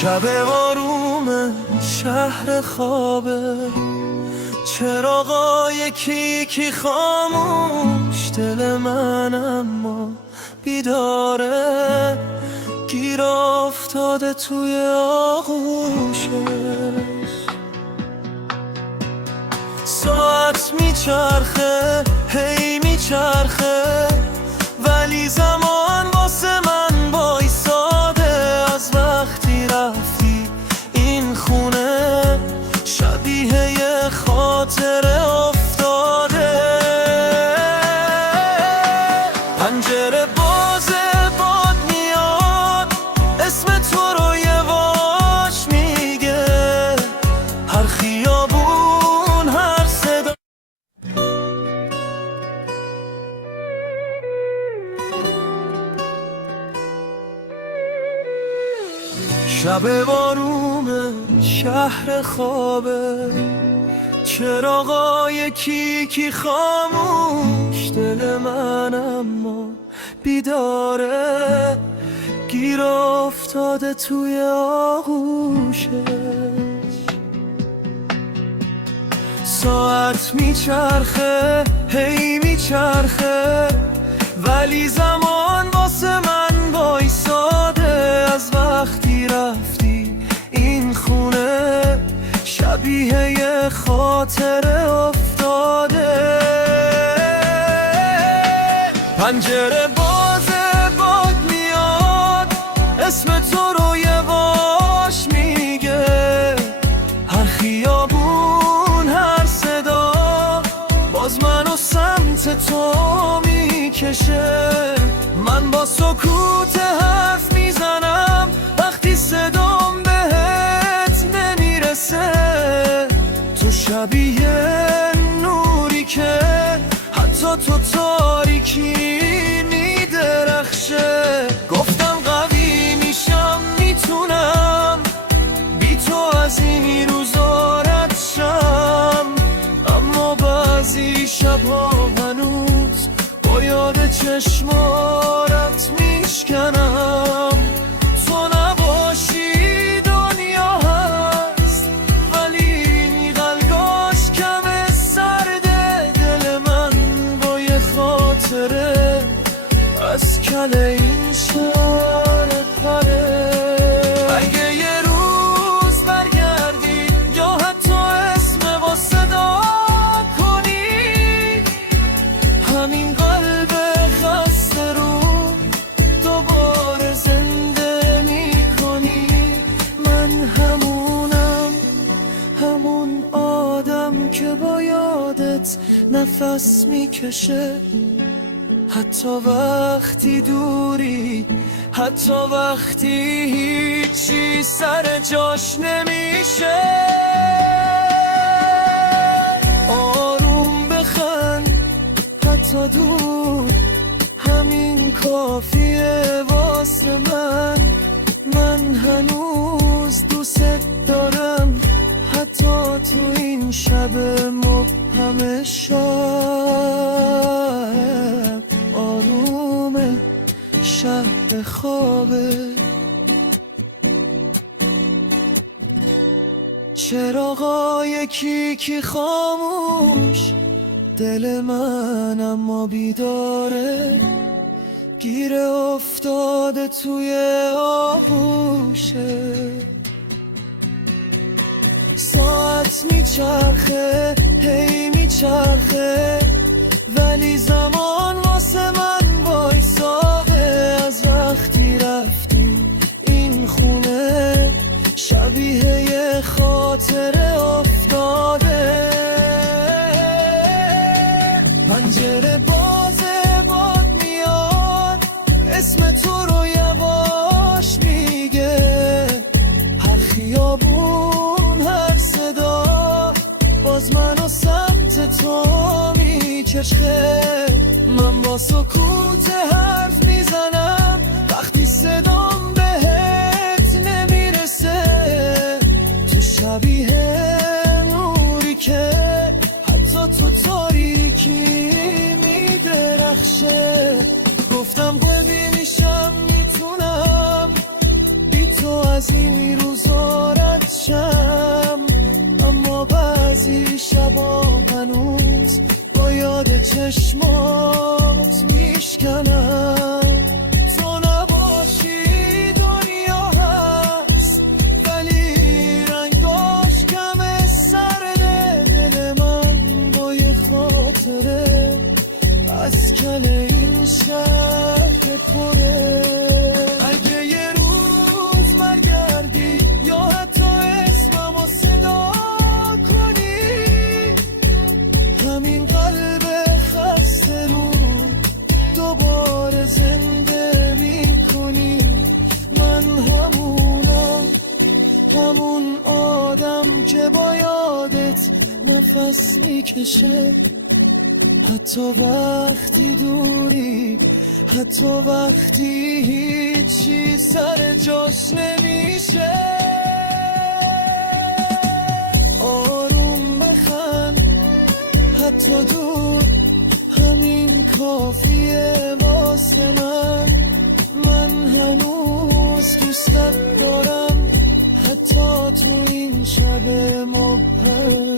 شب آروم شهر خوابه، چراغای یکی خاموش، دل من اما بیداره، گیر افتاده توی آغوشش. ساعت میچرخه، هی میچرخه، ولی زمان واسه من وایساده. از وقتی رفتی این خونه شبیه یه خاطره افتاده. پنجره بازه، باد میاد، اسم تو رو یواش میگه، هر خیابون هر صدا. شب آروم شهر خوابه، چراغای یکی خاموش، دل من اما بیداره، گیر افتاده توی آغوشش. ساعت میچرخه، هی میچرخه، ولی زمان واسه من وایساده. از وقتی رفتی این خونه شبیه یه خاطره افتاده. پنجره بازه، باد میاد، اسم تو رو یواش میگه، هر خیابون هر صدا باز منو سمت تو میکشه. من با سکوت حرف میزنم وقتی صدام بهت نمیرسه. تو شبیه نوری که حتی تو تاریکی میدرخشه. گفتم قوی میشم، میتونم بی تو از این روزا رد شم، اما بعضی شبها هنوز با یاد چشمارت میشکنم. تو نباشی دنیا هست، ولی قلباش کمه سرده. دل من با یه خاطره از کله این شهر پره. اگه یه روز برگردی یا حتی اسم با صدا کنی، همین قلب خسته رو دوباره زنده میکنی. من همونم، همون آدم که با یادت نفس میکشه، حتی وقتی دوری، حتی وقتی هیچی سر جاش نمیشه. آروم بخند حتی دور، همین کافیه واسه من. من هنوز دوست دارم، حتی تو این شب مبهم شب. آروم شهر خوابه، چراغای یکی خاموش، دل من اما بیداره، گیر افتاده توی آغوشه. ساعت میچرخه، هی میچرخه، ولی زمان واسه من وایساده. از وقتی رفتی این خونه شبیه یه خاطره افتاده. پنجره بازه، باد میاد، اسم تو رو یواش میگه، هر خیابون هر صدا باز منو سمت تو میچشخه. من با سکوت حرف میزنم وقتی صدام بهت نمیرسه. تو شبیه نوری که حتی تو تاریکی میدرخشه. گفتم قوی میشم، میتونم بی تو از این روزا رد شم، اما بعضی شبا هنوز با یاد چشمات میشکنم. تو نباشی دنیا هست ولی رنگاش کم سرده، دل من با یه خاطره از کل این شهر پره. اگه یه روز برگردی یا حتی اسممو صدا کنی، همین قلب خسته رو دوباره زنده میکنی. من همون آدم که با یادت نفس میکشه، حتی وقتی دوری، حتی وقتی هیچی سر جاش نمیشه. آروم بخند حتی دور، همین کافیه واسه من هنوز دوستت دارم، حتی تو این شب مبهم.